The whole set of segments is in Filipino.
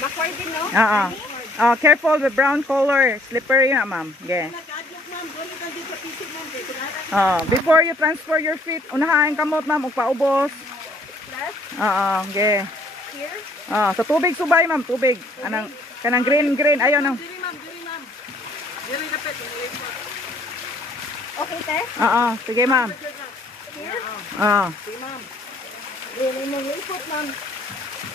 Backward din, no? Oo. Oh, careful with brown color. Slippery na, ma'am. Okay. Oh, before you transfer your feet, unahain kamot, ma'am, ug paubos. Oo, okay. Here? Oh, sa tubig subay, ma'am, tubig. Kanang green ayaw nang. Diri, ma'am. Diri dapat. Okay, te? Oo, sige, ma'am. Here? Oo. Sige, ma'am. Diri mo lipot, ma'am.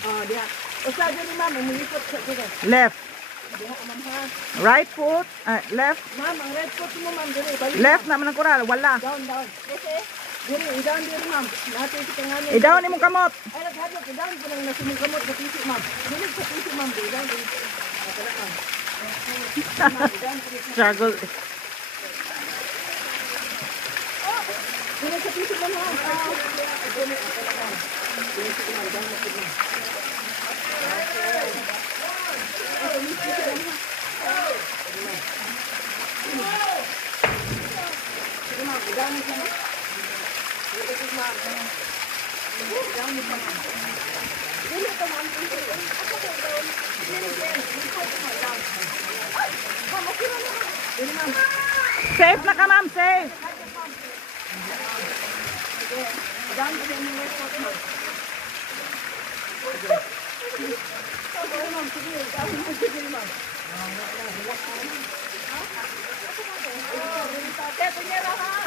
Oh, diha. Usa diri, ma'am, umilipot sa diri. Left. Diha, ma'am, ha? Right foot, left. Ma'am, ang red foot mo, ma'am, diri. Balik. Left naman ang kural, wala. Down. Okay? Diri, i-down diri, ma'am. Natin si kanganin. I-down imong kamot. Ay, naghadlok, i-down ko lang nasimong kamot sa tisi, ma'am. Dinig sa tisi, ma'am. I-down diri. Tara, ma'am. I-down diri. Struggle. Dinig sa tisi, ma'am, ha? Dinig sa tisi, ma'am. I-down na po, ma'am. Sige, ma'am. I-down mo siya, ma'am. Sige, ma'am. I-down mo siya, ma'am. Dili ito, ma'am. Ako ko down. Dili, down. Ma'am, okay na, ma'am. Dili, ma'am. Safe na ka, ma'am, safe. Sige. I-down ko din yung left foot, ma'am. Sige, ma'am. Sige, i-down mo. Sige, ma'am. Ate, kunyera, ha?